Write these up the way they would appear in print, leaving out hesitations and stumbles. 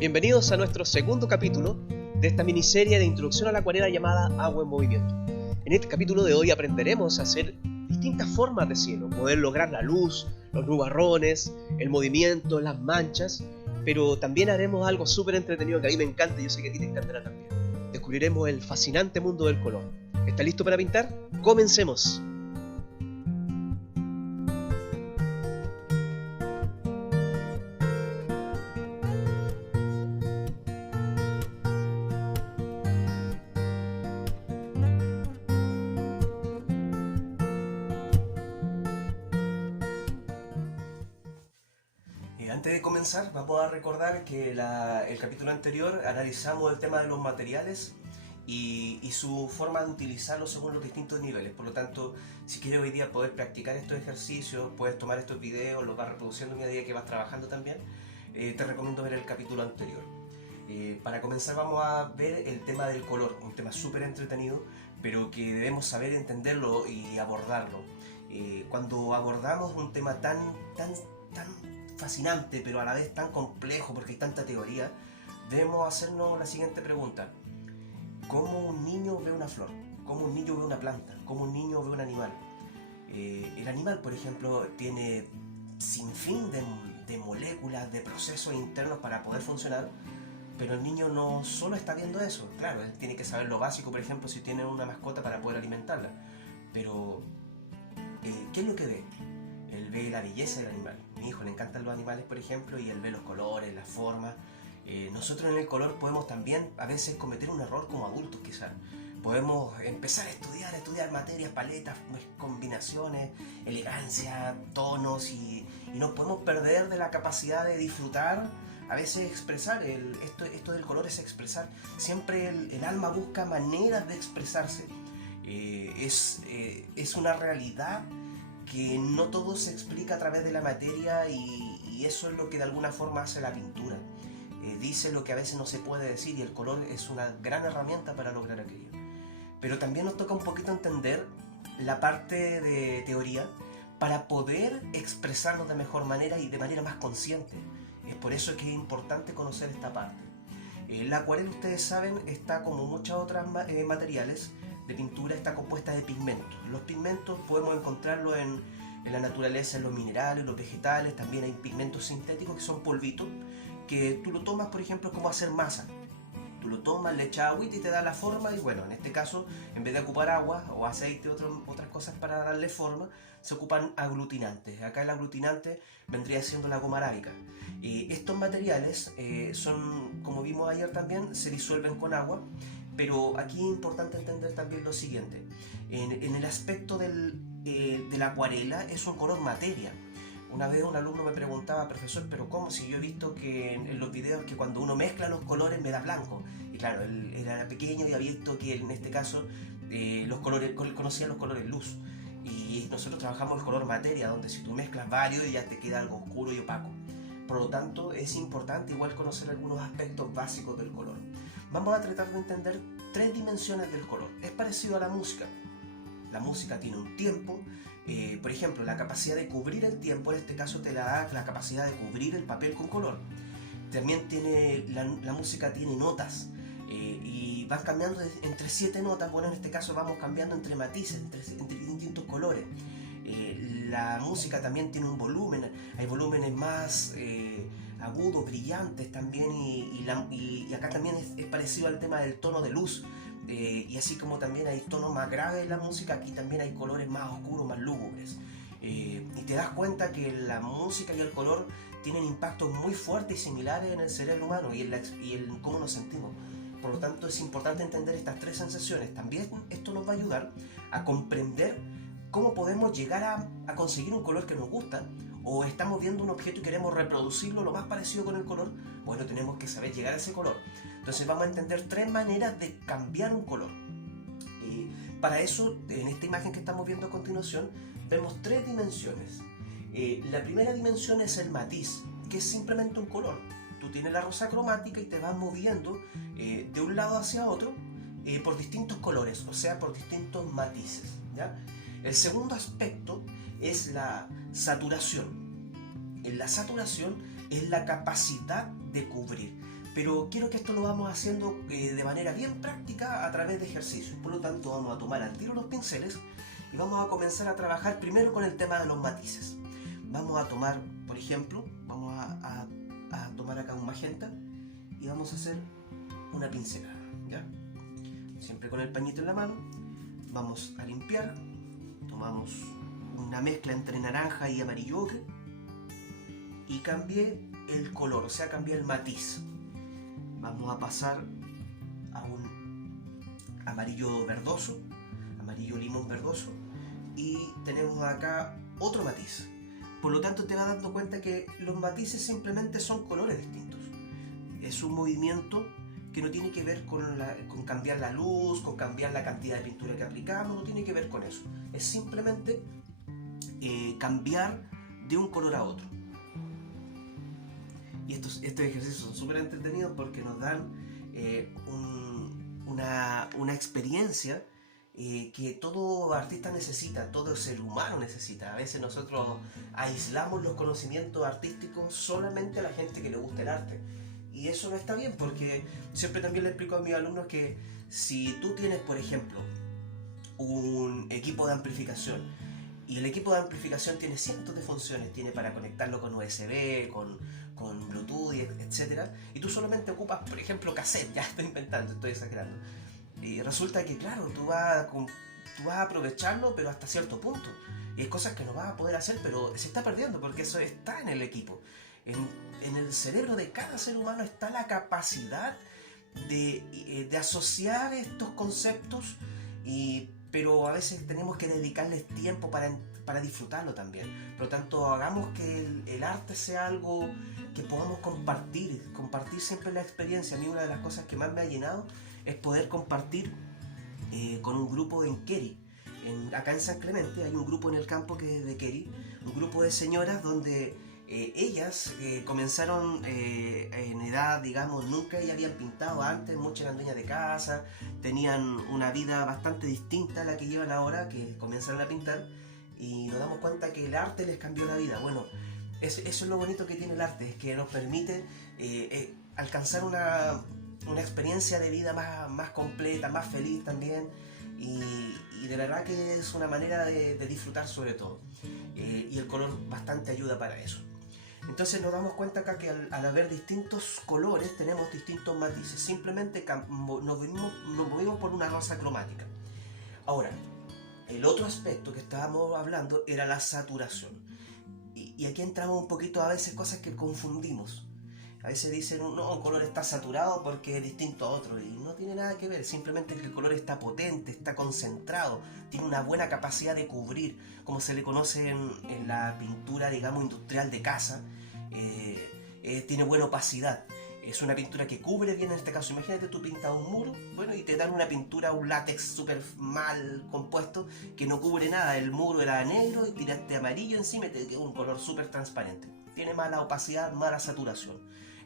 Bienvenidos a nuestro segundo capítulo de esta miniserie de introducción a la acuarela llamada Agua en Movimiento. En este capítulo de hoy aprenderemos a hacer distintas formas de cielo, poder lograr la luz, los nubarrones, el movimiento, las manchas, pero también haremos algo súper entretenido que a mí me encanta y yo sé que a ti te encantará también. Descubriremos el fascinante mundo del color. ¿Estás listo para pintar? ¡Comencemos! Antes de comenzar, vamos a recordar que el capítulo anterior analizamos el tema de los materiales y su forma de utilizarlos según los distintos niveles. Por lo tanto, si quieres hoy día poder practicar estos ejercicios, puedes tomar estos videos, los vas reproduciendo a medida que vas trabajando también, te recomiendo ver el capítulo anterior. Para comenzar vamos a ver el tema del color, un tema súper entretenido, pero que debemos saber entenderlo y abordarlo. Cuando abordamos un tema tan fascinante, pero a la vez tan complejo porque hay tanta teoría, debemos hacernos la siguiente pregunta: ¿cómo un niño ve una flor? ¿Cómo un niño ve una planta? ¿Cómo un niño ve un animal? El animal, por ejemplo, tiene sinfín de moléculas, de procesos internos para poder funcionar, pero el niño no solo está viendo eso. Claro, él tiene que saber lo básico, por ejemplo, si tiene una mascota para poder alimentarla, pero ¿qué es lo que ve? Él ve la belleza del animal. Mi hijo le encantan los animales, por ejemplo, y él ve los colores, las formas. Nosotros en el color podemos también a veces cometer un error como adultos, quizás. Podemos empezar a estudiar materias, paletas, combinaciones, elegancia, tonos, y nos podemos perder de la capacidad de disfrutar, a veces expresar. Esto del color es expresar. Siempre el alma busca maneras de expresarse. Es una realidad que no todo se explica a través de la materia, y eso es lo que de alguna forma hace la pintura. Dice lo que a veces no se puede decir, y el color es una gran herramienta para lograr aquello. Pero también nos toca un poquito entender la parte de teoría para poder expresarnos de mejor manera y de manera más consciente. Es por eso que es importante conocer esta parte. La acuarela, ustedes saben, está como muchas otras materiales de pintura, está compuesta de pigmentos. Los pigmentos podemos encontrarlos en la naturaleza, en los minerales, los vegetales. También hay pigmentos sintéticos que son polvitos, que tú lo tomas, por ejemplo, como hacer masa. Tú lo tomas, le echas agüita y te da la forma, y bueno, en este caso, en vez de ocupar agua o aceite o otras cosas para darle forma, se ocupan aglutinantes. Acá el aglutinante vendría siendo la goma arábica. Estos materiales son, como vimos ayer también, se disuelven con agua, pero aquí es importante entender también lo siguiente. En el aspecto de la acuarela es un color materia. Una vez un alumno me preguntaba: profesor, pero ¿cómo? Si yo he visto que en los videos que cuando uno mezcla los colores me da blanco. Y claro, él era pequeño y había visto que en este caso conocía los colores luz. Y nosotros trabajamos el color materia, donde si tú mezclas varios ya te queda algo oscuro y opaco. Por lo tanto, es importante igual conocer algunos aspectos básicos del color. Vamos a tratar de entender 3 dimensiones del color. Es parecido a la música. La música tiene un tiempo. Por ejemplo, la capacidad de cubrir el tiempo, en este caso te la da la capacidad de cubrir el papel con color. También tiene la música tiene notas, y van cambiando entre 7 notas. Bueno, en este caso vamos cambiando entre matices, entre distintos colores. La música también tiene un volumen. Hay volúmenes más agudos, brillantes también, y acá también es parecido al tema del tono de luz. Y así como también hay tonos más graves en la música, aquí también hay colores más oscuros, más lúgubres. Y te das cuenta que la música y el color tienen impactos muy fuertes y similares en el cerebro humano y en cómo nos sentimos. Por lo tanto, es importante entender estas 3 sensaciones. También esto nos va a ayudar a comprender cómo podemos llegar a conseguir un color que nos gusta, o estamos viendo un objeto y queremos reproducirlo lo más parecido con el color. Bueno, tenemos que saber llegar a ese color. Entonces vamos a entender 3 maneras de cambiar un color. Para eso, en esta imagen que estamos viendo a continuación, vemos 3 dimensiones. La primera dimensión es el matiz, que es simplemente un color. Tú tienes la rosa cromática y te vas moviendo de un lado hacia otro por distintos colores, o sea, por distintos matices, ¿ya? El segundo aspecto es la saturación. En la saturación es la capacidad de cubrir. Pero quiero que esto lo vamos haciendo de manera bien práctica a través de ejercicios. Por lo tanto, vamos a tomar al tiro los pinceles y vamos a comenzar a trabajar primero con el tema de los matices. Vamos a tomar, por ejemplo, vamos a tomar acá un magenta y vamos a hacer una pincelada, ¿ya? Siempre con el pañito en la mano, vamos a limpiar, tomamos una mezcla entre naranja y amarillo ocre y cambié el color, o sea, cambié el matiz. Vamos a pasar a un amarillo verdoso, amarillo limón verdoso, y tenemos acá otro matiz. Por lo tanto, te vas dando cuenta que los matices simplemente son colores distintos. Es un movimiento que no tiene que ver con cambiar la luz, con cambiar la cantidad de pintura que aplicamos, no tiene que ver con eso. Es simplemente cambiar de un color a otro. Y estos ejercicios son súper entretenidos porque nos dan una experiencia que todo artista necesita, todo ser humano necesita. A veces nosotros aislamos los conocimientos artísticos solamente a la gente que le gusta el arte. Y eso no está bien, porque siempre también le explico a mis alumnos que si tú tienes, por ejemplo, un equipo de amplificación, y el equipo de amplificación tiene cientos de funciones, tiene para conectarlo con USB, con Bluetooth, etc. Y tú solamente ocupas, por ejemplo, cassette, ya estoy inventando, estoy exagerando. Y resulta que, claro, tú vas a aprovecharlo, pero hasta cierto punto. Y hay cosas que no vas a poder hacer, pero se está perdiendo, porque eso está en el equipo. En el cerebro de cada ser humano está la capacidad de asociar estos conceptos, pero a veces tenemos que dedicarles tiempo para disfrutarlo también. Por lo tanto, hagamos que el arte sea algo que podamos compartir siempre la experiencia. A mí una de las cosas que más me ha llenado es poder compartir con un grupo en Keri. Acá en San Clemente hay un grupo en el campo que es de Keri, un grupo de señoras donde ellas comenzaron en edad, digamos, nunca ya habían pintado antes, muchas eran dueñas de casa, tenían una vida bastante distinta a la que llevan ahora, que comenzaron a pintar, y nos damos cuenta que el arte les cambió la vida. Bueno, eso es lo bonito que tiene el arte, es que nos permite alcanzar una experiencia de vida más completa, más feliz también, y de verdad que es una manera de disfrutar sobre todo, y el color bastante ayuda para eso. Entonces nos damos cuenta acá que al haber distintos colores tenemos distintos matices, simplemente nos movimos por una rosa cromática. Ahora, el otro aspecto que estábamos hablando era la saturación, y aquí entramos un poquito a veces cosas que confundimos. A veces dicen, no, un color está saturado porque es distinto a otro, y no tiene nada que ver, simplemente que el color está potente, está concentrado, tiene una buena capacidad de cubrir, como se le conoce en la pintura, digamos, industrial de casa. Tiene buena opacidad, es una pintura que cubre bien. En este caso, imagínate tú pintas un muro, bueno, y te dan una pintura, un látex súper mal compuesto que no cubre nada, el muro era negro y tiraste amarillo encima y te quedó un color súper transparente, tiene mala opacidad, mala saturación.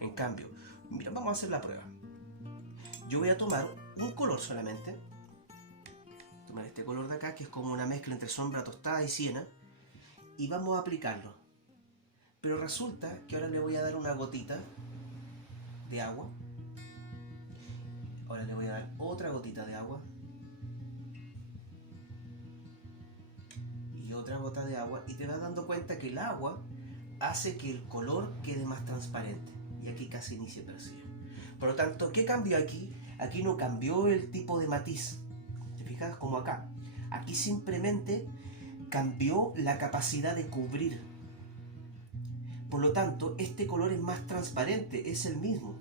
En cambio, mira, vamos a hacer la prueba. Yo voy a tomar un color solamente, tomar este color de acá, que es como una mezcla entre sombra tostada y siena, y vamos a aplicarlo. Pero resulta que ahora le voy a dar una gotita de agua, ahora le voy a dar otra gotita de agua, y otra gota de agua, y te vas dando cuenta que el agua hace que el color quede más transparente, y aquí casi ni se percibe. Por lo tanto, ¿qué cambió aquí? Aquí no cambió el tipo de matiz, ¿te fijas? Como acá, aquí simplemente cambió la capacidad de cubrir. Por lo tanto, este color es más transparente, es el mismo.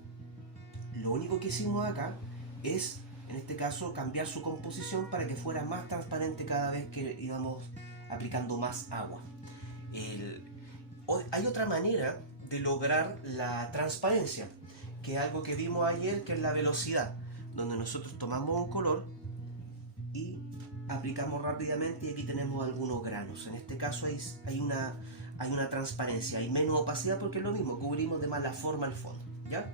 Lo único que hicimos acá es, en este caso, cambiar su composición para que fuera más transparente cada vez que íbamos aplicando más agua. Hay otra manera de lograr la transparencia, que es algo que vimos ayer, que es la velocidad, donde nosotros tomamos un color y aplicamos rápidamente, y aquí tenemos algunos granos. En este caso hay una transparencia, hay menos opacidad porque es lo mismo, cubrimos de más la forma al fondo, ¿ya?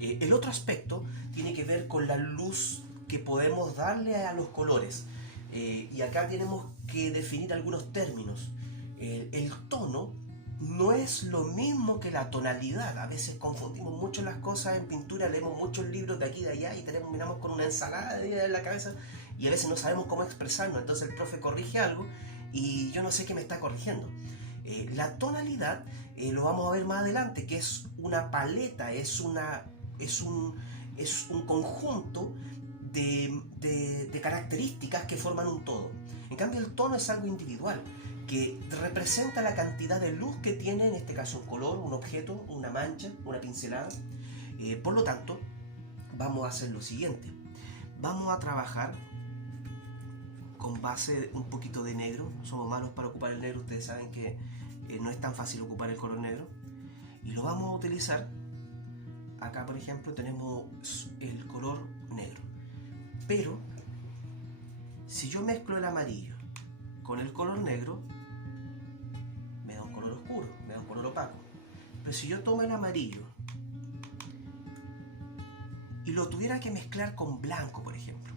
El otro aspecto tiene que ver con la luz que podemos darle a los colores, y acá tenemos que definir algunos términos. El tono no es es lo mismo que la tonalidad. A veces confundimos mucho las cosas en pintura, leemos muchos libros de aquí y de allá y miramos con una ensalada de ideas en la cabeza y a veces no sabemos cómo expresarnos. Entonces el profe corrige algo y yo no sé qué me está corrigiendo. La tonalidad lo vamos a ver más adelante, que es una paleta, es un conjunto de características que forman un todo. En cambio el tono es algo individual, que representa la cantidad de luz que tiene, en este caso un color, un objeto, una mancha, una pincelada. Por lo tanto, vamos a hacer lo siguiente. Vamos a trabajar con base un poquito de negro. Somos malos para ocupar el negro, ustedes saben que no es tan fácil ocupar el color negro. Y lo vamos a utilizar, acá por ejemplo tenemos el color negro. Pero, si yo mezclo el amarillo con el color negro, me da un color oscuro, me da un color opaco. Pero si yo tomo el amarillo y lo tuviera que mezclar con blanco, por ejemplo,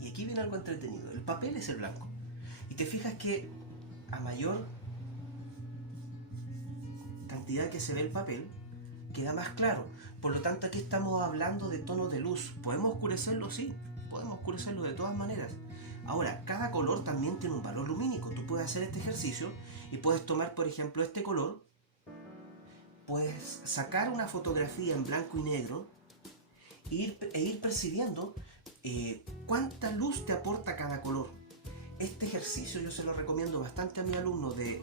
y aquí viene algo entretenido, el papel es el blanco, y te fijas que a mayor cantidad que se ve el papel, queda más claro. Por lo tanto, aquí estamos hablando de tonos de luz. ¿Podemos oscurecerlo? Sí, podemos oscurecerlo de todas maneras. Ahora, cada color también tiene un valor lumínico. Tú puedes hacer este ejercicio y puedes tomar, por ejemplo, este color, puedes sacar una fotografía en blanco y negro e ir percibiendo cuánta luz te aporta cada color. Este ejercicio yo se lo recomiendo bastante a mis alumnos de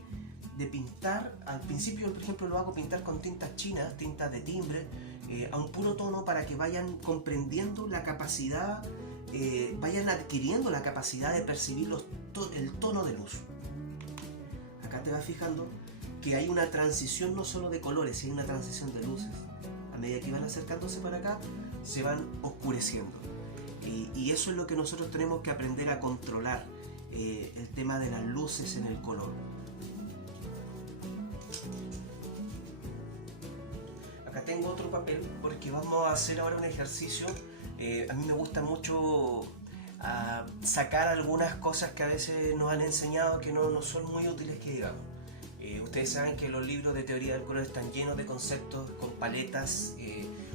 pintar. Al principio, por ejemplo, lo hago pintar con tintas chinas, tintas de timbre, a un puro tono, para que vayan comprendiendo la capacidad, vayan adquiriendo la capacidad de percibir el tono de luz. Acá te vas fijando que hay una transición no solo de colores, sino una transición de luces. A medida que van acercándose para acá, se van oscureciendo. Y eso es lo que nosotros tenemos que aprender a controlar, el tema de las luces en el color. Acá tengo otro papel porque vamos a hacer ahora un ejercicio. A mí me gusta mucho sacar algunas cosas que a veces nos han enseñado que no son muy útiles, que digamos. Ustedes saben que los libros de teoría del color están llenos de conceptos con paletas,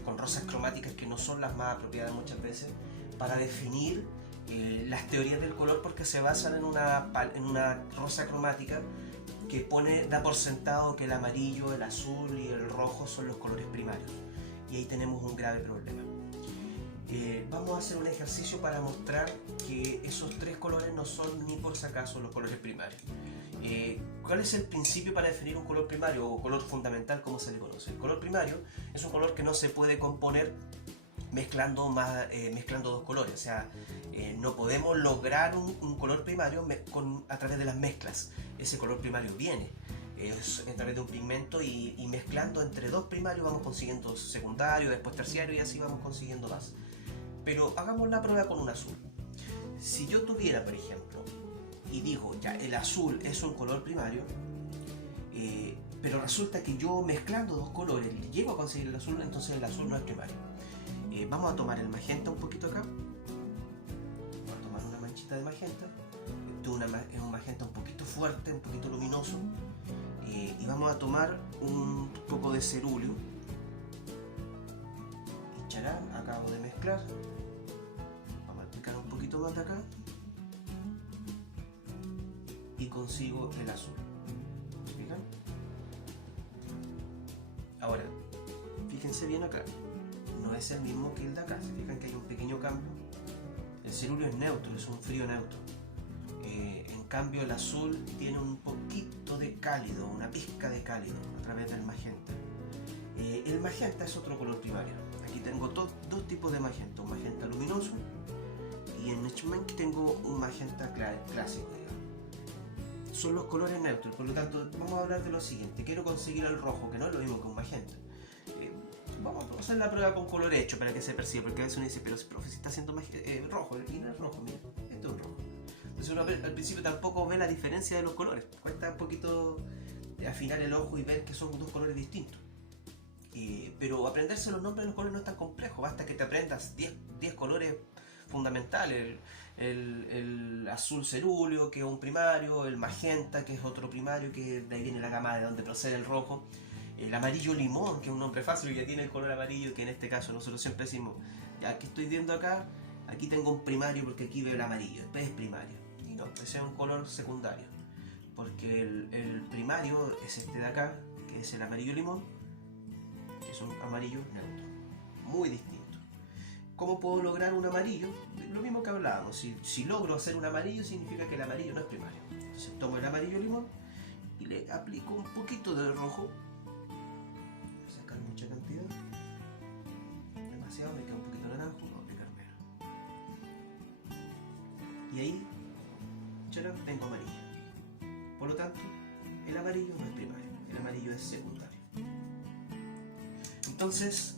con rosas cromáticas que no son las más apropiadas muchas veces para definir las teorías del color, porque se basan en una rosa cromática que da por sentado que el amarillo, el azul y el rojo son los colores primarios, y ahí tenemos un grave problema. Vamos a hacer un ejercicio para mostrar que esos tres colores no son ni por si acaso los colores primarios. ¿Cuál es el principio para definir un color primario o color fundamental, como se le conoce? El color primario es un color que no se puede componer mezclando dos colores. O sea, no podemos lograr un color primario a través de las mezclas. Ese color primario viene a través de un pigmento, y mezclando entre dos primarios vamos consiguiendo secundario, después terciario, y así vamos consiguiendo más. Pero hagamos la prueba con un azul. Si yo tuviera, por ejemplo, y digo, ya, el azul es un color primario, pero resulta que yo mezclando dos colores llego a conseguir el azul, entonces el azul no es primario. Vamos a tomar el magenta un poquito acá. Vamos a tomar una manchita de magenta. Es un magenta un poquito fuerte, un poquito luminoso. Y vamos a tomar un poco de cerúleo. Y charán, acabo de mezclar. Vamos a aplicar un poquito más de acá. Y consigo el azul. ¿Fijan? Ahora, fíjense bien acá. No es el mismo que el de acá. Se fijan que hay un pequeño cambio. El cerúleo es neutro, es un frío neutro. En cambio el azul tiene un poquito de cálido, una pizca de cálido a través del magenta. El magenta es otro color primario. Aquí tengo dos tipos de magenta, un magenta luminoso, y en Schmenck tengo un magenta clásico, digamos. Son los colores neutros, por lo tanto vamos a hablar de lo siguiente. Quiero conseguir el rojo, que no es lo mismo que un magenta. Vamos a hacer la prueba con color hecho para que se perciba, porque a veces uno dice, pero profe, si está haciendo rojo, y no es rojo, mira, esto es un rojo. Entonces uno al principio tampoco ve la diferencia de los colores. Cuesta un poquito afinar el ojo y ver que son dos colores distintos. Pero aprenderse los nombres de los colores no es tan complejo. Basta que te aprendas 10 colores fundamental, el azul cerúleo, que es un primario, el magenta, que es otro primario, que de ahí viene la gama de donde procede el rojo, el amarillo limón, que es un nombre fácil, que tiene el color amarillo, que en este caso nosotros siempre decimos, ya que estoy viendo acá, aquí tengo un primario porque aquí veo el amarillo, después es primario, y no, ese es un color secundario, porque el primario es este de acá, que es el amarillo limón, que es un amarillo neutro, muy distinto. ¿Cómo puedo lograr un amarillo? Lo mismo que hablábamos, si logro hacer un amarillo significa que el amarillo no es primario. Entonces tomo el amarillo limón y le aplico un poquito de rojo. Voy a sacar mucha cantidad. Demasiado, me queda un poquito de naranjo, voy a aplicar menos. Y ahí, charán, tengo amarillo. Por lo tanto, el amarillo no es primario, el amarillo es secundario. Entonces,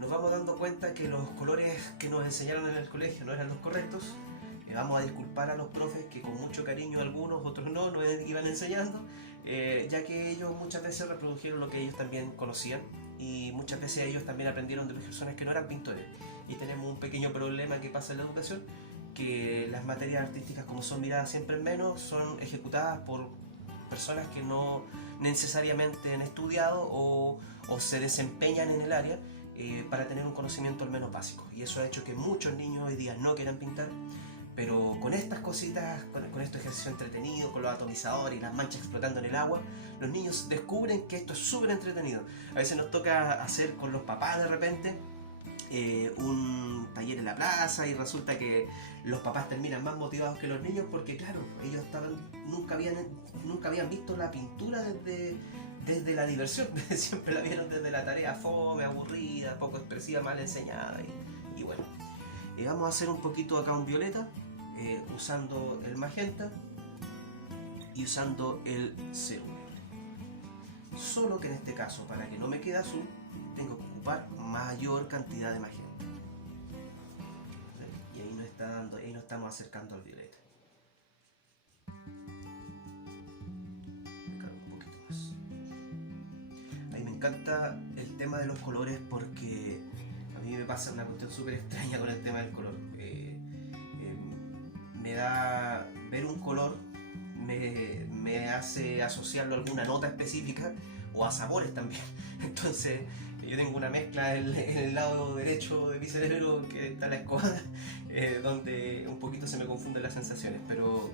nos vamos dando cuenta que los colores que nos enseñaron en el colegio no eran los correctos. Vamos a disculpar a los profes que con mucho cariño algunos, otros no, nos iban enseñando, ya que ellos muchas veces reprodujeron lo que ellos también conocían y muchas veces ellos también aprendieron de personas que no eran pintores. Y tenemos un pequeño problema que pasa en la educación, que las materias artísticas, como son miradas siempre en menos, son ejecutadas por personas que no necesariamente han estudiado o se desempeñan en el área para tener un conocimiento al menos básico, y eso ha hecho que muchos niños hoy día no quieran pintar, pero con estas cositas, con este ejercicio entretenido, con los atomizadores y las manchas explotando en el agua, los niños descubren que esto es súper entretenido. A veces nos toca hacer con los papás de repente un taller en la plaza y resulta que los papás terminan más motivados que los niños porque claro, ellos nunca habían visto la pintura desde la diversión, siempre la vieron desde la tarea fome, aburrida, poco expresiva, mal enseñada y bueno. Vamos a hacer un poquito acá un violeta usando el magenta y usando el cerúleo. Solo que en este caso, para que no me quede azul, tengo que ocupar mayor cantidad de magenta. Y ahí nos estamos acercando al violeta. Me encanta el tema de los colores porque a mí me pasa una cuestión súper extraña con el tema del color. Me da ver un color, me hace asociarlo a alguna nota específica o a sabores también. Entonces yo tengo una mezcla en el lado derecho de mi cerebro, que está la escoba, donde un poquito se me confunden las sensaciones, pero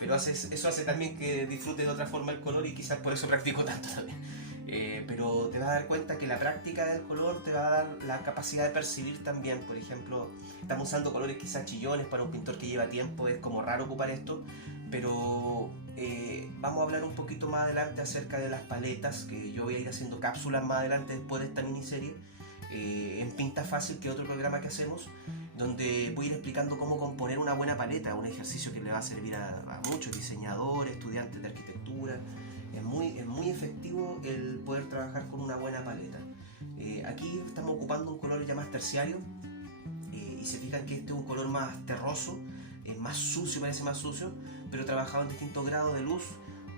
eso hace también que disfrute de otra forma el color y quizás por eso practico tanto también. Pero te vas a dar cuenta que la práctica del color te va a dar la capacidad de percibir también. Por ejemplo, estamos usando colores quizás chillones para un pintor que lleva tiempo, es como raro ocupar esto, pero vamos a hablar un poquito más adelante acerca de las paletas, que yo voy a ir haciendo cápsulas más adelante después de esta miniserie en Pinta Fácil, que es otro programa que hacemos, donde voy a ir explicando cómo componer una buena paleta, un ejercicio que le va a servir a muchos diseñadores, estudiantes de arquitectura. Es muy efectivo el poder trabajar con una buena paleta. Aquí estamos ocupando un color ya más terciario y se fijan que este es un color más terroso, más sucio, parece más sucio, pero trabajado en distintos grados de luz,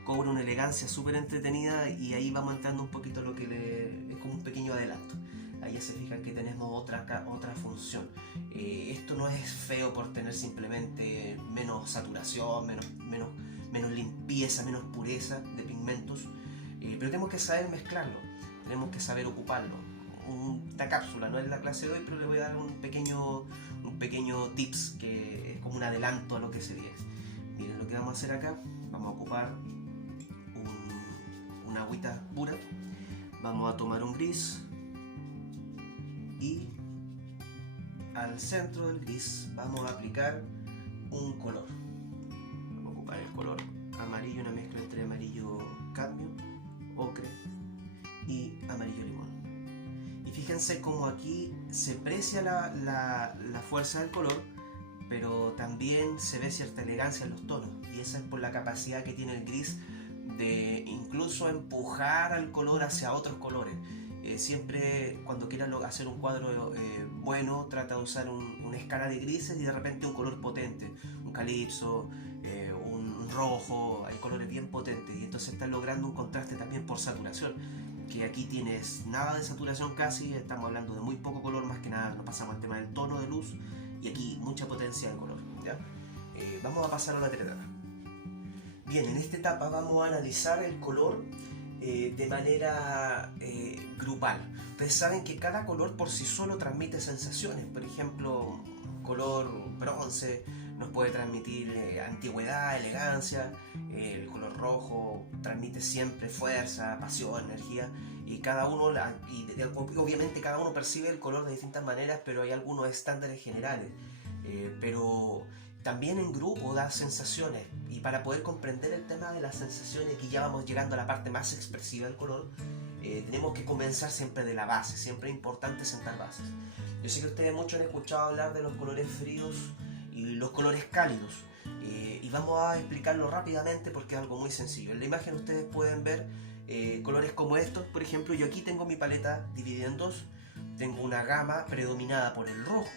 cobra una elegancia súper entretenida y ahí vamos entrando un poquito lo que es como un pequeño adelanto. Ahí ya se fijan que tenemos otra función. Esto no es feo por tener simplemente menos saturación, menos limpieza, menos pureza de pigmentos, pero tenemos que saber mezclarlo, tenemos que saber ocuparlo. Esta cápsula no es la clase de hoy, pero le voy a dar un pequeño tips que es como un adelanto a lo que se viene. Miren lo que vamos a hacer acá. Vamos a ocupar una agüita pura, vamos a tomar un gris y al centro del gris vamos a aplicar un color. El color amarillo, una mezcla entre amarillo cambio, ocre y amarillo limón. Y fíjense cómo aquí se aprecia la fuerza del color, pero también se ve cierta elegancia en los tonos, y esa es por la capacidad que tiene el gris de incluso empujar al color hacia otros colores. Siempre cuando quieran hacer un cuadro bueno, trata de usar una escala de grises y de repente un color potente, un calipso, un rojo, hay colores bien potentes y entonces estás logrando un contraste también por saturación, que aquí tienes nada de saturación casi, estamos hablando de muy poco color, más que nada nos pasamos al tema del tono de luz y aquí mucha potencia del color, ¿ya? Vamos a pasar a la otra etapa. Bien, en esta etapa vamos a analizar el color de manera grupal. Ustedes saben que cada color por sí solo transmite sensaciones. Por ejemplo, color bronce nos puede transmitir antigüedad, elegancia. El color rojo transmite siempre fuerza, pasión, energía. Y cada uno, obviamente cada uno percibe el color de distintas maneras, pero hay algunos estándares generales. Pero también en grupo da sensaciones, y para poder comprender el tema de las sensaciones, que ya vamos llegando a la parte más expresiva del color, tenemos que comenzar siempre de la base. Siempre es importante sentar bases. Yo sé que ustedes muchos han escuchado hablar de los colores fríos y los colores cálidos, y vamos a explicarlo rápidamente porque es algo muy sencillo. En la imagen ustedes pueden ver colores como estos. Por ejemplo, yo aquí tengo mi paleta dividida en dos. Tengo una gama predominada por el rojo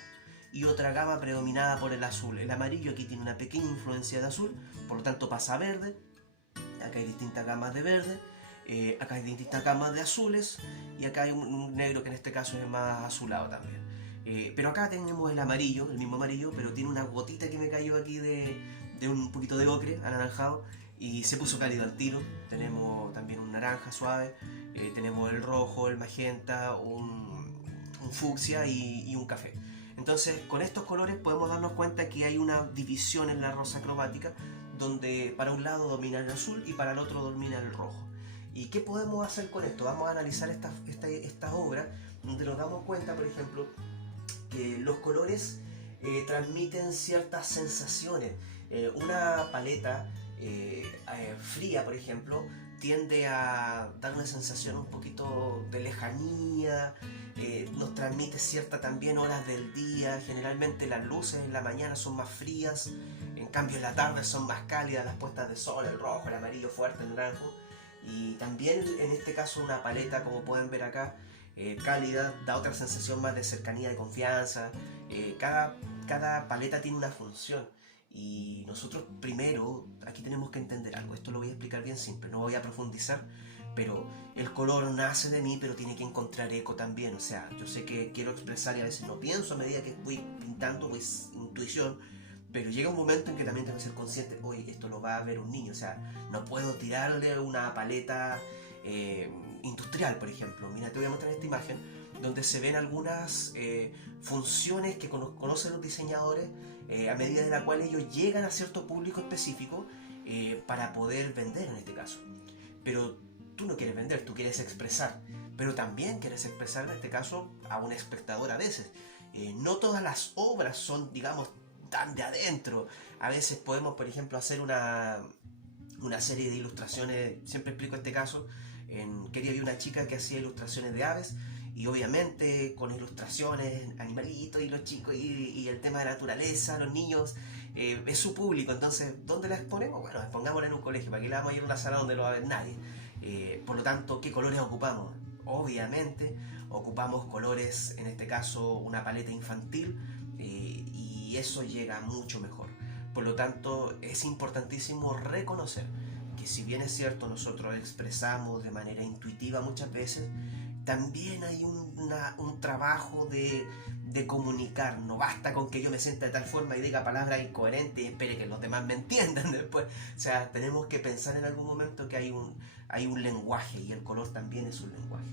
y otra gama predominada por el azul. El amarillo aquí tiene una pequeña influencia de azul, por lo tanto pasa a verde. Acá hay distintas gamas de verde, acá hay distintas gamas de azules, y acá hay un negro que en este caso es más azulado también. Pero acá tenemos el amarillo, el mismo amarillo, pero tiene una gotita que me cayó aquí de un poquito de ocre, anaranjado, y se puso cálido al tiro. Tenemos también un naranja suave, tenemos el rojo, el magenta, un fucsia y un café. Entonces, con estos colores podemos darnos cuenta que hay una división en la rosa cromática, donde para un lado domina el azul y para el otro domina el rojo. ¿Y qué podemos hacer con esto? Vamos a analizar esta obra, donde nos damos cuenta, por ejemplo, que los colores transmiten ciertas sensaciones. Una paleta fría, por ejemplo, tiende a dar una sensación un poquito de lejanía, nos transmite cierta también horas del día. Generalmente las luces en la mañana son más frías, en cambio en la tarde son más cálidas las puestas de sol, el rojo, el amarillo fuerte, el naranjo. Y también en este caso una paleta, como pueden ver acá, cálida, da otra sensación más de cercanía, de confianza. Cada paleta tiene una función. Y nosotros primero, aquí tenemos que entender algo. Esto lo voy a explicar bien simple, no voy a profundizar, pero el color nace de mí, pero tiene que encontrar eco también. O sea, yo sé que quiero expresar y a veces no pienso a medida que voy pintando, pues intuición, pero llega un momento en que también tengo que ser consciente, oye, esto lo va a ver un niño. O sea, no puedo tirarle una paleta industrial, por ejemplo. Mira, te voy a mostrar esta imagen donde se ven algunas funciones que conocen los diseñadores, a medida de la cual ellos llegan a cierto público específico para poder vender en este caso. Pero tú no quieres vender, tú quieres expresar, pero también quieres expresar en este caso a un espectador a veces. No todas las obras son, digamos, tan de adentro. A veces podemos, por ejemplo, hacer una serie de ilustraciones. Siempre explico este caso. Quería ver una chica que hacía ilustraciones de aves, y obviamente con ilustraciones, animalitos y los chicos y el tema de naturaleza, los niños, es su público. Entonces, ¿dónde la exponemos? Bueno, expongámosla en un colegio. ¿Para qué la vamos a ir a una sala donde no va a ver nadie? Por lo tanto, ¿qué colores ocupamos? Obviamente ocupamos colores, en este caso una paleta infantil, y eso llega mucho mejor. Por lo tanto, es importantísimo reconocer que, si bien es cierto, nosotros expresamos de manera intuitiva muchas veces, también hay un trabajo de comunicar. No basta con que yo me sienta de tal forma y diga palabras incoherentes y espere que los demás me entiendan después. O sea, tenemos que pensar en algún momento que hay un lenguaje, y el color también es un lenguaje.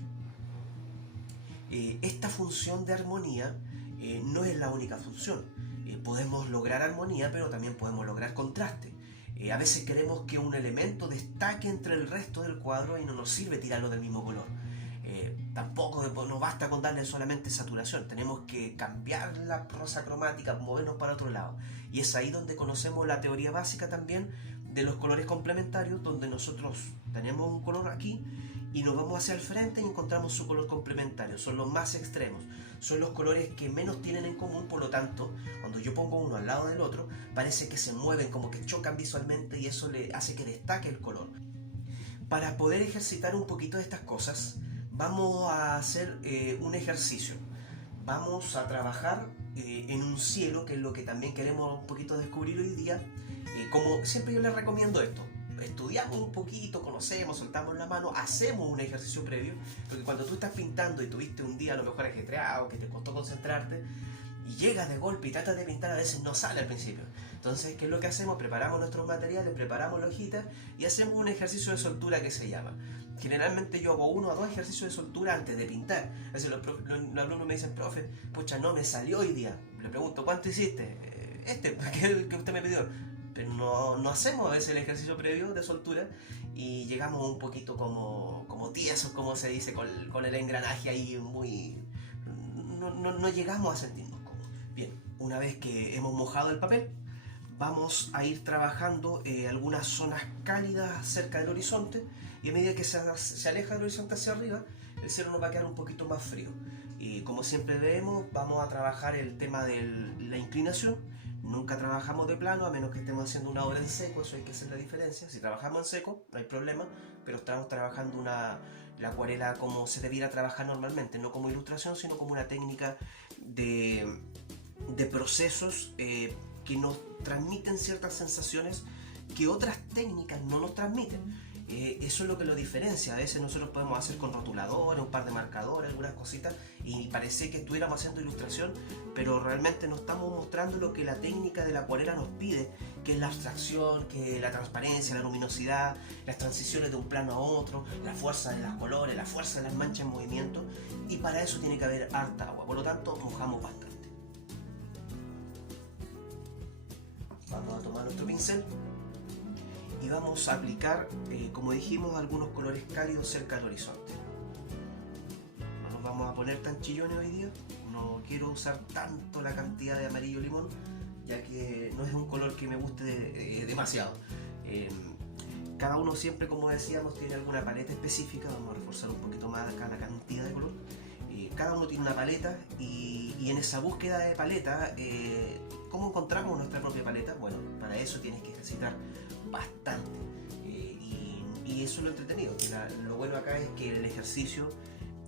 Esta función de armonía no es la única función. Podemos lograr armonía, pero también podemos lograr contraste. A veces queremos que un elemento destaque entre el resto del cuadro y no nos sirve tirarlo del mismo color. Tampoco no basta con darle solamente saturación, tenemos que cambiar la rosa cromática, movernos para otro lado. Y es ahí donde conocemos la teoría básica también de los colores complementarios, donde nosotros tenemos un color aquí y nos vamos hacia el frente y encontramos su color complementario. Son los más extremos, son los colores que menos tienen en común. Por lo tanto, cuando yo pongo uno al lado del otro, parece que se mueven, como que chocan visualmente, y eso le hace que destaque el color. Para poder ejercitar un poquito de estas cosas, vamos a hacer un ejercicio. Vamos a trabajar en un cielo, que es lo que también queremos un poquito descubrir hoy día. Como siempre yo les recomiendo esto: estudiamos un poquito, conocemos, soltamos la mano, hacemos un ejercicio previo, porque cuando tú estás pintando y tuviste un día a lo mejor ajetreado, que te costó concentrarte, y llegas de golpe y tratas de pintar, a veces no sale al principio. Entonces, ¿qué es lo que hacemos? Preparamos nuestros materiales, preparamos la hojita y hacemos un ejercicio de soltura que se llama. Generalmente yo hago 1 o 2 ejercicios de soltura antes de pintar. A veces los alumnos me dicen, profe, pucha, no me salió hoy día. Le pregunto, ¿cuánto hiciste? Que es el que usted me pidió. Pero no hacemos a veces el ejercicio previo de soltura y llegamos un poquito como tiesos, como se dice, con el engranaje ahí muy... No llegamos a sentirnos cómodos. Bien, una vez que hemos mojado el papel, vamos a ir trabajando algunas zonas cálidas cerca del horizonte, y a medida que se aleja del horizonte hacia arriba, el cielo nos va a quedar un poquito más frío. Y como siempre vemos, vamos a trabajar el tema de la inclinación. Nunca trabajamos de plano, a menos que estemos haciendo una obra en seco, eso hay que hacer la diferencia. Si trabajamos en seco, no hay problema, pero estamos trabajando la acuarela como se debiera trabajar normalmente, no como ilustración, sino como una técnica de procesos que nos transmiten ciertas sensaciones que otras técnicas no nos transmiten. Eso es lo que lo diferencia. A veces nosotros podemos hacer con rotuladores, un par de marcadores, algunas cositas, y parece que estuviéramos haciendo ilustración, pero realmente no estamos mostrando lo que la técnica de la acuarela nos pide, que es la abstracción, que es la transparencia, la luminosidad, las transiciones de un plano a otro, la fuerza de los colores, la fuerza de las manchas en movimiento, y para eso tiene que haber harta agua, por lo tanto mojamos bastante. Vamos a tomar nuestro pincel y vamos a aplicar, como dijimos, algunos colores cálidos cerca del horizonte. No nos vamos a poner tan chillones hoy día, no quiero usar tanto la cantidad de amarillo limón, ya que no es un color que me guste demasiado. Cada uno siempre, como decíamos, tiene alguna paleta específica. Vamos a reforzar un poquito más acá la cantidad de color. Cada uno tiene una paleta y en esa búsqueda de paleta, ¿cómo encontramos nuestra propia paleta? Bueno, para eso tienes que ejercitar bastante, y eso es lo entretenido. Lo bueno acá es que el ejercicio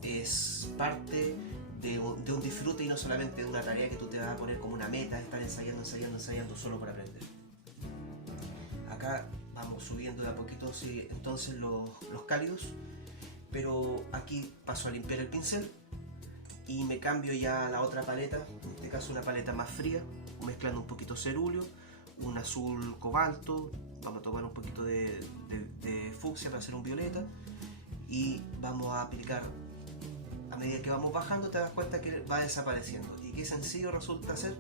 es parte de un disfrute y no solamente de una tarea que tú te vas a poner como una meta, estar ensayando solo para aprender. Acá vamos subiendo de a poquito entonces los cálidos, pero aquí paso a limpiar el pincel y me cambio ya a la otra paleta, en este caso una paleta más fría, mezclando un poquito cerúleo, un azul cobalto, vamos a tomar un poquito de fucsia para hacer un violeta, y vamos a aplicar. A medida que vamos bajando te das cuenta que va desapareciendo, y qué sencillo resulta ser.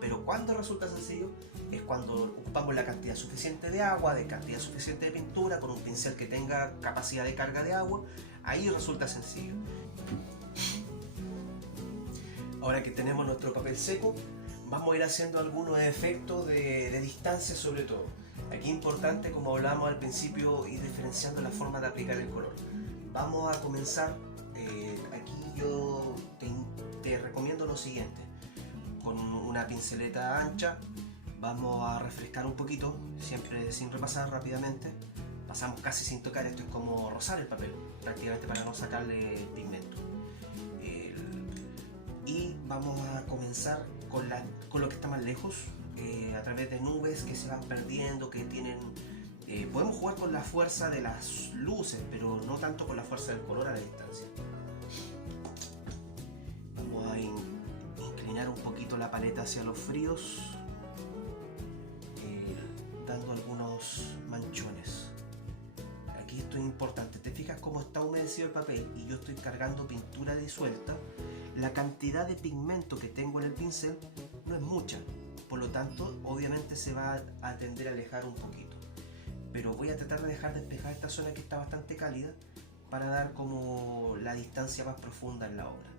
Pero cuando resulta sencillo es cuando ocupamos la cantidad suficiente de agua, de cantidad suficiente de pintura, con un pincel que tenga capacidad de carga de agua, ahí resulta sencillo. Ahora que tenemos nuestro papel seco, vamos a ir haciendo algunos efectos de distancia sobre todo. Aquí es importante, como hablábamos al principio, ir diferenciando la forma de aplicar el color. Vamos a comenzar, aquí yo te recomiendo lo siguiente. Con una pinceleta ancha vamos a refrescar un poquito, siempre sin repasar rápidamente. Pasamos casi sin tocar, esto es como rozar el papel, prácticamente, para no sacarle pigmento. Y vamos a comenzar con lo que está más lejos, a través de nubes que se van perdiendo, que tienen... podemos jugar con la fuerza de las luces, pero no tanto con la fuerza del color a la distancia. Vamos a inclinar un poquito la paleta hacia los fríos, dando algunos manchones. Aquí esto es importante, te fijas cómo está humedecido el papel y yo estoy cargando pintura disuelta. La cantidad de pigmento que tengo en el pincel no es mucha, por lo tanto obviamente se va a tender a alejar un poquito, pero voy a tratar de dejar despejar esta zona que está bastante cálida para dar como la distancia más profunda en la obra.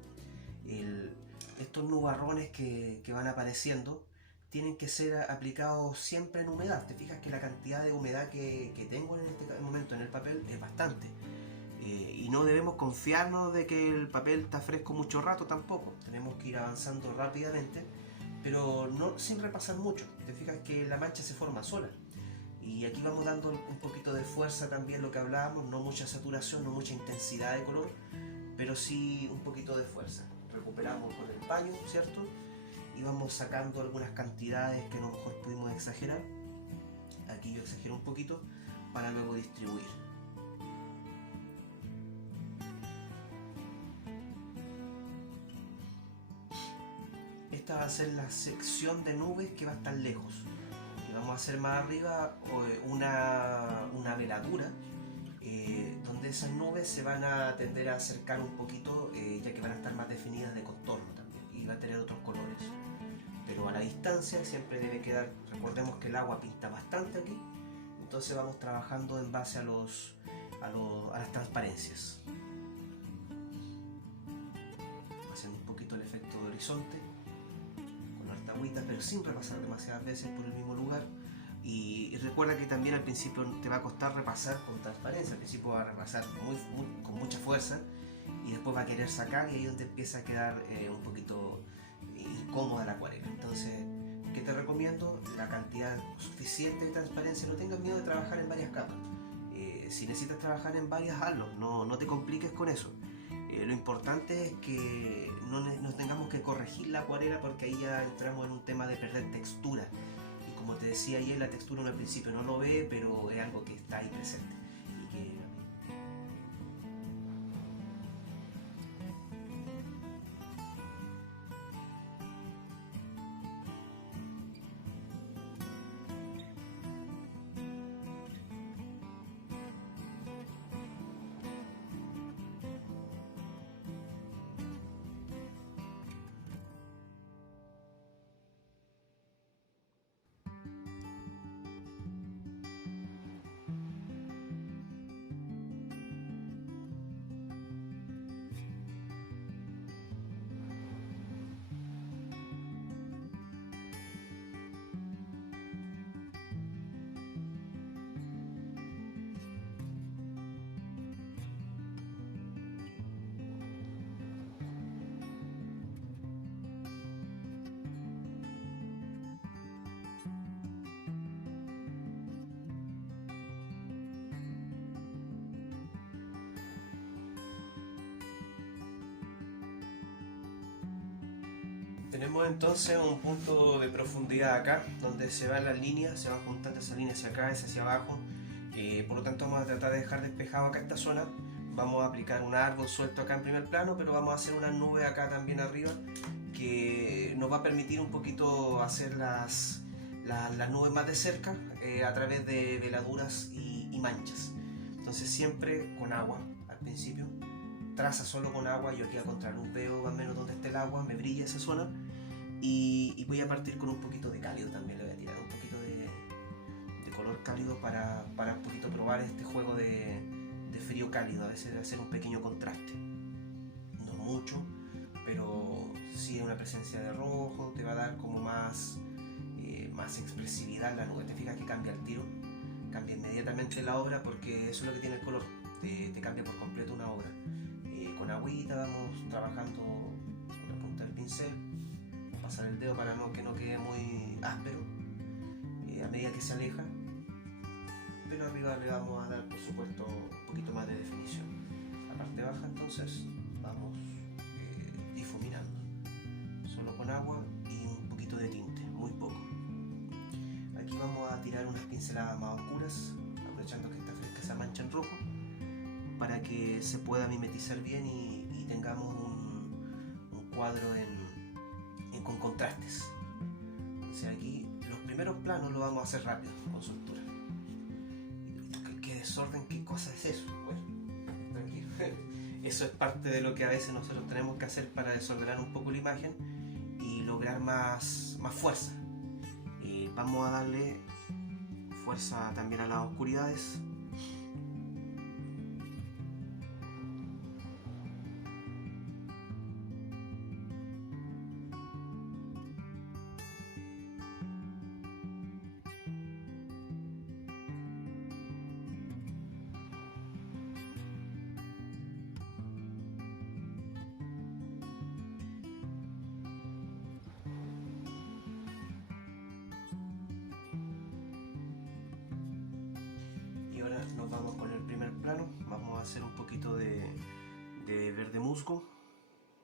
Estos nubarrones que van apareciendo tienen que ser aplicados siempre en humedad. Te fijas que la cantidad de humedad que tengo en este momento en el papel es bastante. Y no debemos confiarnos de que el papel está fresco mucho rato tampoco. Tenemos que ir avanzando rápidamente, pero no sin repasar mucho. Te fijas que la mancha se forma sola. Y aquí vamos dando un poquito de fuerza también, lo que hablábamos, no mucha saturación, no mucha intensidad de color, pero sí un poquito de fuerza. Recuperamos con el paño, ¿cierto? Y vamos sacando algunas cantidades que a lo mejor pudimos exagerar. Aquí yo exagero un poquito para luego distribuir. esta va a ser la sección de nubes que va a estar lejos. Y vamos a hacer más arriba una veladura, donde esas nubes se van a tender a acercar un poquito, ya que van a estar más definidas de contorno también, y va a tener otros colores. Pero a la distancia siempre debe quedar, recordemos que el agua pinta bastante aquí, entonces vamos trabajando en base a las transparencias. Haciendo un poquito el efecto de horizonte, con harta agüita, pero sin repasar demasiadas veces por el mismo lugar. Y recuerda que también al principio te va a costar repasar con transparencia, al principio va a repasar con mucha fuerza y después va a querer sacar, y ahí es donde empieza a quedar un poquito incómoda la acuarela. Entonces, ¿qué te recomiendo? La cantidad suficiente de transparencia. No tengas miedo de trabajar en varias capas. Si necesitas trabajar en varias, hazlo, no te compliques con eso. Lo importante es que no tengamos que corregir la acuarela, porque ahí ya entramos en un tema de perder textura. Y como te decía ayer, la textura uno al principio no lo ve, pero es algo que está ahí presente. Y que tenemos entonces un punto de profundidad acá, donde se van las líneas, se van juntando esas líneas hacia acá, hacia abajo. Por lo tanto vamos a tratar de dejar despejado acá esta zona. Vamos a aplicar un árbol suelto acá en primer plano, pero vamos a hacer una nube acá también arriba, que nos va a permitir un poquito hacer las nubes más de cerca, a través de veladuras y manchas. Entonces siempre con agua al principio. Traza solo con agua. Yo aquí a contraluz veo más o menos dónde está el agua, me brilla esa zona, y voy a partir con un poquito de cálido también. Le voy a tirar un poquito de color cálido para un poquito probar este juego de frío cálido. A veces debe hacer un pequeño contraste, no mucho, pero sí una presencia de rojo te va a dar como más expresividad en la nube. Te fijas que cambia el tiro, cambia inmediatamente la obra, porque eso es lo que tiene el color, te cambia por completo una obra. Con agüita vamos trabajando con la punta del pincel, vamos a pasar el dedo para que no quede muy áspero, a medida que se aleja, pero arriba le vamos a dar, por supuesto, un poquito más de definición. La parte baja entonces vamos difuminando, solo con agua y un poquito de tinte, muy poco. Aquí vamos a tirar unas pinceladas más oscuras, aprovechando que está fresca esa mancha en rojo, para que se pueda mimetizar bien y tengamos un cuadro con contrastes. Entonces aquí los primeros planos lo vamos a hacer rápido, con soltura. ¿Qué desorden? ¿Qué cosa es eso? Bueno, tranquilo. Eso es parte de lo que a veces nosotros tenemos que hacer para desordenar un poco la imagen y lograr más fuerza. Vamos a darle fuerza también a las oscuridades. Y ahora nos vamos con el primer plano. Vamos a hacer un poquito de verde musgo.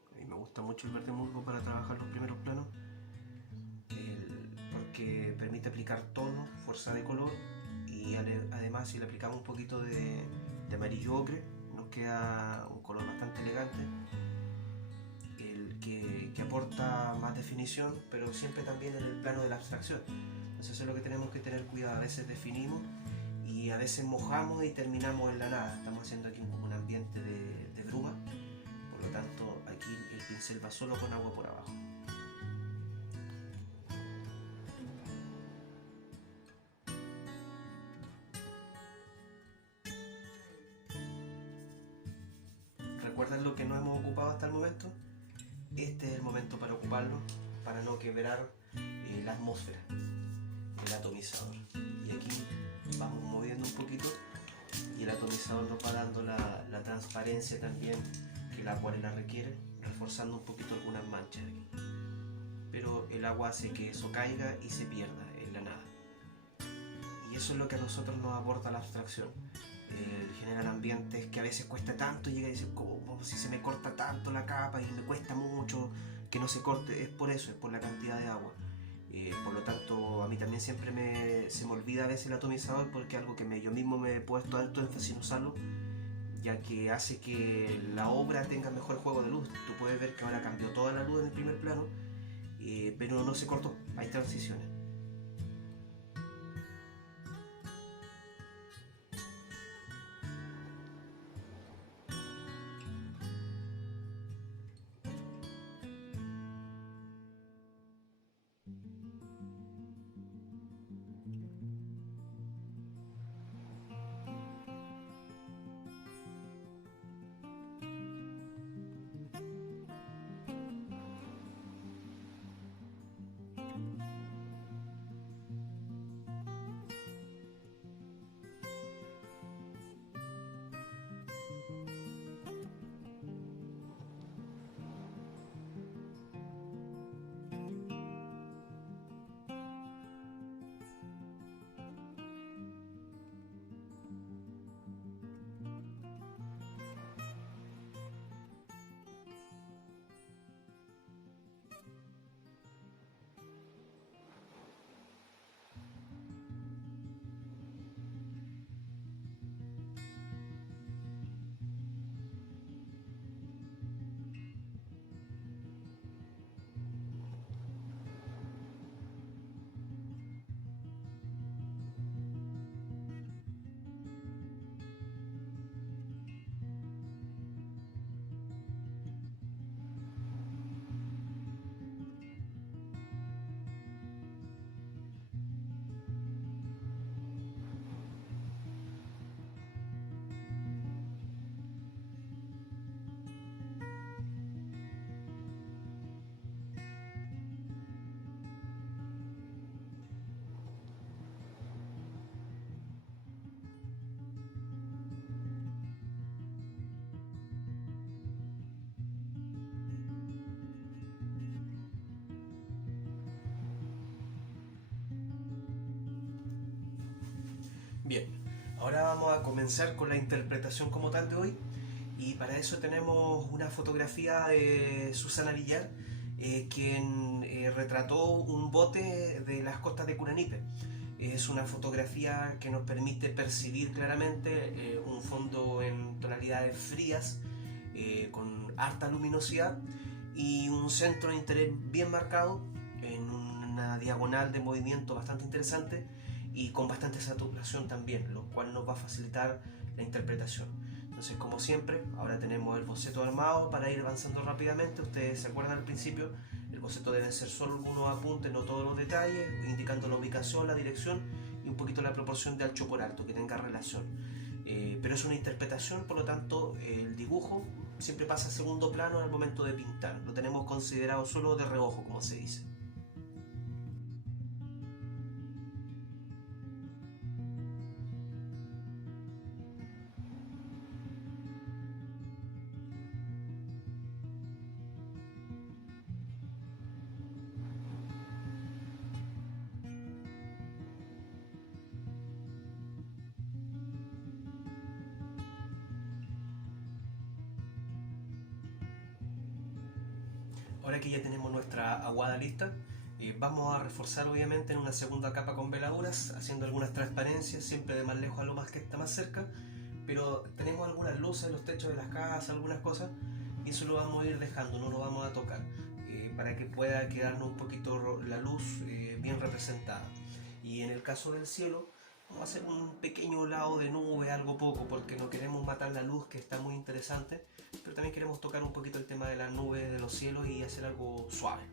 A mí me gusta mucho el verde musgo para trabajar los primeros planos, porque permite aplicar tono, fuerza de color, y además si le aplicamos un poquito de amarillo ocre nos queda un color bastante elegante, que aporta más definición, pero siempre también en el plano de la abstracción. Entonces eso es lo que tenemos que tener cuidado. A veces definimos y a veces mojamos y terminamos en la nada. Estamos haciendo aquí un ambiente de bruma, por lo tanto aquí el pincel va solo con agua por abajo. ¿Recuerdan lo que no hemos ocupado hasta el momento? Este es el momento para ocuparlo, para no quebrar la atmósfera, el atomizador. Y aquí vamos moviendo un poquito y el atomizador nos va dando la transparencia también que la acuarela requiere, reforzando un poquito algunas manchas aquí. Pero el agua hace que eso caiga y se pierda en la nada. Y eso es lo que a nosotros nos aporta la abstracción. Generan ambientes que a veces cuesta tanto, llega y dice, ¿cómo si se me corta tanto la capa y me cuesta mucho que no se corte? Es por eso, es por la cantidad de agua. Por lo tanto, a mí también siempre se me olvida a veces el atomizador, porque es algo que yo mismo me he puesto alto énfasis en usarlo, ya que hace que la obra tenga mejor juego de luz. Tú puedes ver que ahora cambió toda la luz en el primer plano, pero no se cortó, hay transiciones. Bien, ahora vamos a comenzar con la interpretación como tal de hoy, y para eso tenemos una fotografía de Susana Villar, quien retrató un bote de las costas de Curanipe. Es una fotografía que nos permite percibir claramente un fondo en tonalidades frías, con harta luminosidad y un centro de interés bien marcado en una diagonal de movimiento bastante interesante y con bastante saturación también, lo cual nos va a facilitar la interpretación. Entonces, como siempre, ahora tenemos el boceto armado para ir avanzando rápidamente. Ustedes se acuerdan al principio, el boceto debe ser solo algunos apuntes, no todos los detalles, indicando la ubicación, la dirección y un poquito la proporción de ancho por alto, que tenga relación. Pero es una interpretación, por lo tanto, el dibujo siempre pasa a segundo plano al momento de pintar. Lo tenemos considerado solo de reojo, como se dice. Ahora que ya tenemos nuestra aguada lista, vamos a reforzar obviamente en una segunda capa con veladuras, haciendo algunas transparencias, siempre de más lejos a lo más que está más cerca, pero tenemos algunas luces en los techos de las casas, algunas cosas, y eso lo vamos a ir dejando, no lo vamos a tocar, para que pueda quedarnos un poquito la luz bien representada. Y en el caso del cielo, vamos a hacer un pequeño lado de nube, algo poco, porque no queremos matar la luz, que está muy interesante, pero también queremos tocar un poquito el tema de las nubes, de los cielos y hacer algo suave.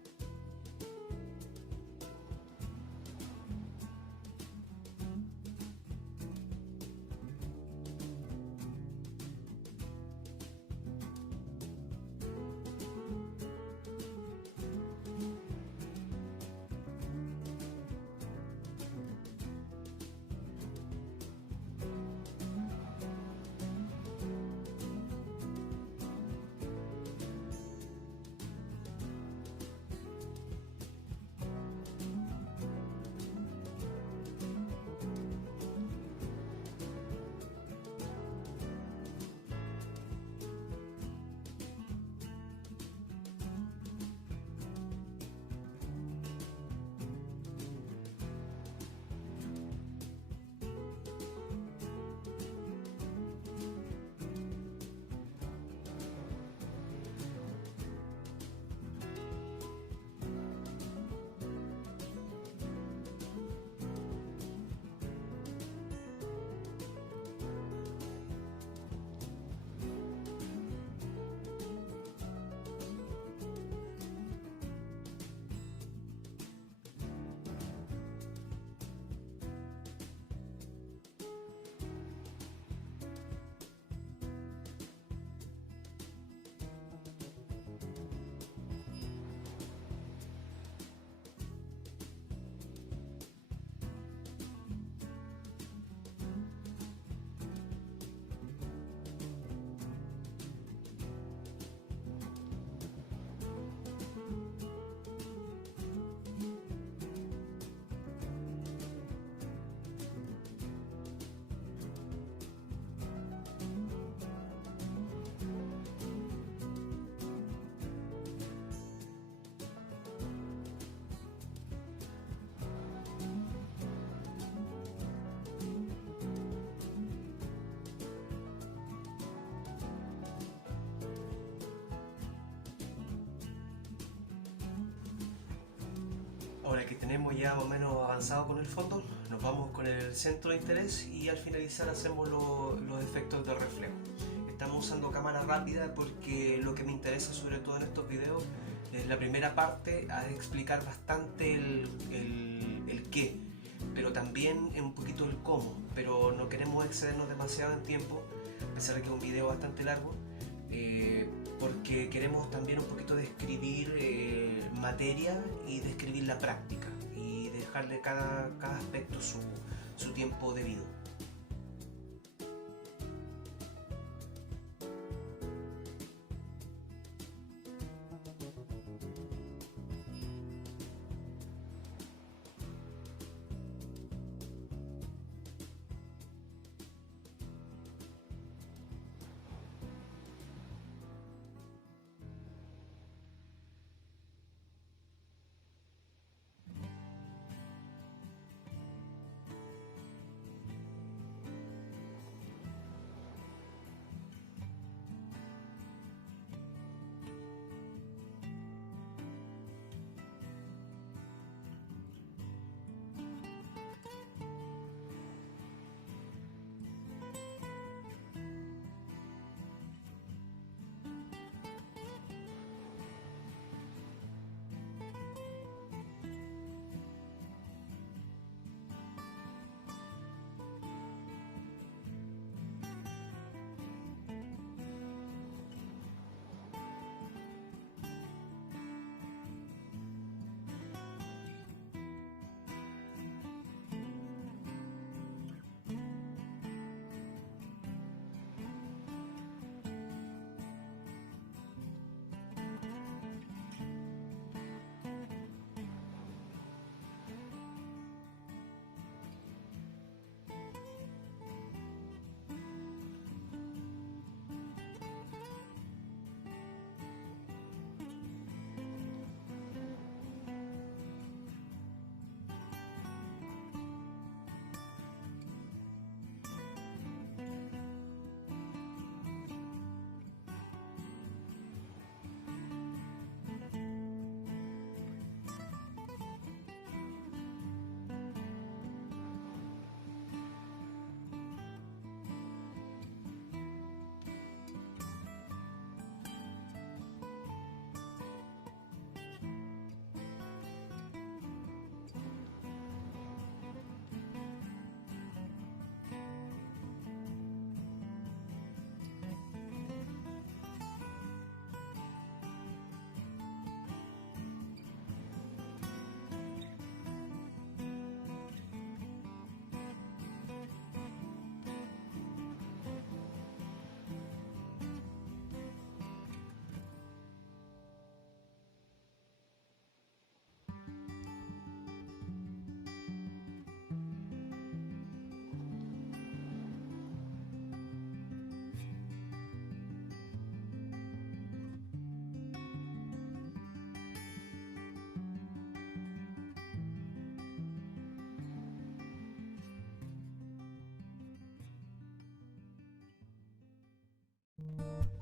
Ahora que tenemos ya más o menos avanzado con el fondo, nos vamos con el centro de interés y al finalizar hacemos los efectos de reflejo. Estamos usando cámara rápida porque lo que me interesa sobre todo en estos videos es la primera parte, a explicar bastante el qué, pero también un poquito el cómo, pero no queremos excedernos demasiado en tiempo, a pesar de que es un video bastante largo. Porque queremos también un poquito describir materia y describir la práctica y dejarle cada aspecto su tiempo debido.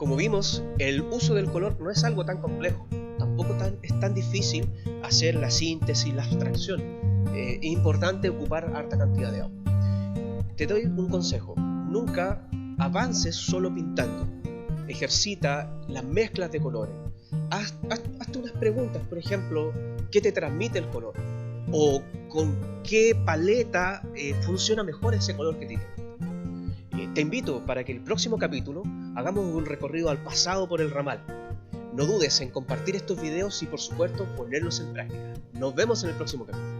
Como vimos, el uso del color no es algo tan complejo, tampoco es tan difícil hacer la síntesis, la abstracción. Es importante ocupar harta cantidad de agua. Te doy un consejo: nunca avances solo pintando. Ejercita las mezclas de colores. Hazte unas preguntas, por ejemplo, ¿qué te transmite el color? O con qué paleta funciona mejor ese color que tiene. Te invito para que el próximo capítulo hagamos un recorrido al pasado por el ramal. No dudes en compartir estos videos y por supuesto ponerlos en práctica. Nos vemos en el próximo capítulo.